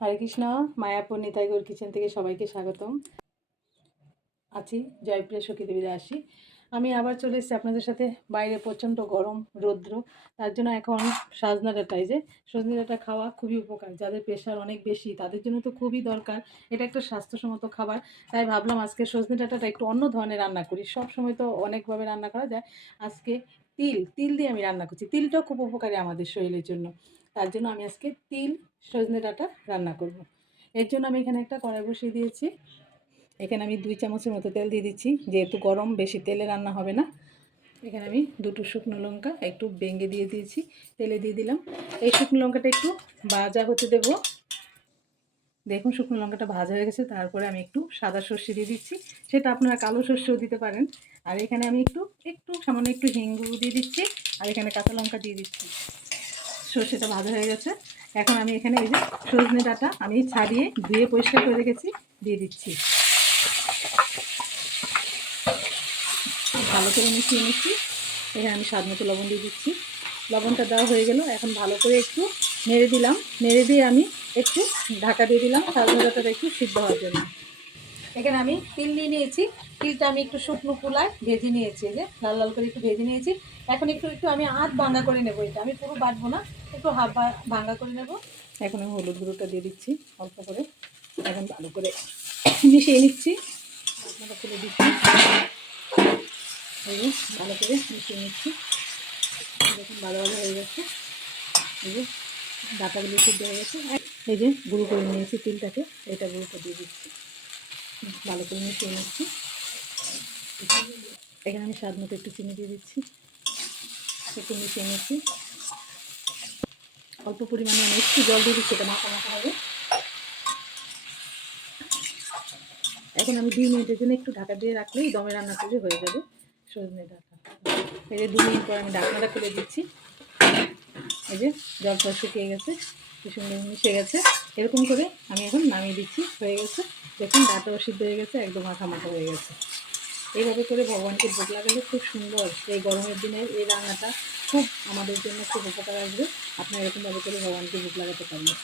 হরে Krishna Mayapur Nitai Gaur kitchen থেকে সবাইকে স্বাগতম। আছি জয়প্রিয়া সখী দেবীরা আসি আমি আবার চলে এসেছি আপনাদের সাথে, বাইরে প্রচণ্ড গরম, রৌদ্র। তার জন্য এখন সাজনা ডাঁটাই যে সজনে ডাঁটা খাওয়া খুবই উপকার। যাদের প্রেশার অনেক বেশি, তাদের জন্য তো খুবই দরকার। এটা একটা স্বাস্থ্যসম্মত খাবার। তাই ভাবলাম আজকে সজনে ডাঁটাটা একটু অন্য ধরনের রান্না করি। সব সময় তো অনেকভাবে রান্না করা যায়। আজকে তিল তিল দিয়ে আমি রান্না করছি। তিলটাও খুব উপকারী আমাদের শরীরের জন্য। তার জন্য আমি আজকে তিল সজনে ডাঁটা রান্না করব। এর জন্য আমি এখানে একটা কড়াই বসিয়ে দিয়েছি। এখানে আমি দুই চামচের মতো তেল দিয়ে দিচ্ছি, যেহেতু গরম, বেশি তেলে রান্না হবে না। এখানে আমি দুটো শুকনো লঙ্কা একটু বেঙ্গে দিয়ে দিয়েছি, তেলে দিয়ে দিলাম। এই শুকনো লঙ্কাটা একটু ভাজা হতে দেবো। দেখুন, শুকনো লঙ্কাটা ভাজা হয়ে গেছে, তারপরে আমি একটু সাদা সর্ষে দিয়ে দিচ্ছি। সেটা আপনারা কালো সর্ষেও দিতে পারেন। আর এখানে আমি একটু একটু সামান্য একটু হিঙ্গু দিয়ে দিচ্ছি, আর এখানে কাঁচা লঙ্কা দিয়ে দিচ্ছি। সর্ষেটা ভাজা হয়ে গেছে। এখন আমি এখানে এই যে সজনে ডাটা আমি ছাড়িয়ে ধুয়ে পরিষ্কার করে রেখেছি, দিয়ে দিচ্ছি। ভালো করে মিশিয়ে নিচ্ছি। এখানে আমি স্বাদ মতো লবণ দিয়ে দিচ্ছি। লবণটা দেওয়া হয়ে গেল, এখন ভালো করে একটু নেড়ে দিলাম। নেড়ে দিয়ে আমি একটু ঢাকা দিয়ে দিলাম সজনে ডাটাটা একটু সিদ্ধ হওয়ার জন্য। এখানে আমি তিল নিয়ে নিয়েছি। তিলটা আমি একটু শুকনো কুলায় ভেজে নিয়েছি যে লাল লাল করে একটু ভেজে নিয়েছি। এখন একটু একটু আমি আধ ভাঙ্গা করে নেব এটা। আমি পুরো বাটবো না, একটু হাফ ভাঙ্গা করে নেব। এখন আমি হলুদ গুঁড়োটা দিয়ে দিচ্ছি অল্প করে। এখন ভালো করে মিশিয়ে নিচ্ছি। খুলে দিচ্ছি। ভালো করে মিশিয়ে নিচ্ছি। দেখুন, ভালো ভালো হয়ে যাচ্ছে এই যে ডাটাগুলো সিদ্ধ হয়ে গেছে। এই যে গুঁড়ো করে নিয়েছি তিলটাকে, এটা গুঁড়োটা দিয়ে দিচ্ছি। ভালো করে মিশিয়ে নিচ্ছি। এখানে আমি স্বাদ মতো একটু চিনি দিয়ে দিচ্ছি। একটু মিশিয়ে নিচ্ছি। অল্প পরিমাণে আমি একটু জল দিয়ে দিচ্ছি, এটা মাখা মাখা হবে। এখন আমি দুই মিনিটের জন্য একটু ঢাকা দিয়ে রাখলেই দমে রান্না করলে হয়ে যাবে। সজনে ডাটা। এই যে দু মিনিট পর আমি ঢাকনাটা খুলে দিচ্ছি। এই যে জল জলটা শুকিয়ে গেছে। কি সুন্দর মিশে গেছে। এরকম করে আমি এখন নামিয়ে দিচ্ছি। হয়ে গেছে। দেখুন, ডাটাও সিদ্ধ হয়ে গেছে, একদম মাথা মাথা হয়ে গেছে। এইভাবে করে ভগবানকে ভোগ লাগালে খুব সুন্দর এই গরমের দিনে এই রান্নাটা খুব আমাদের জন্য খুব উপকার আসবে। আপনারা এরকমভাবে করে ভগবানকে ভোগ লাগাতে পারবেন।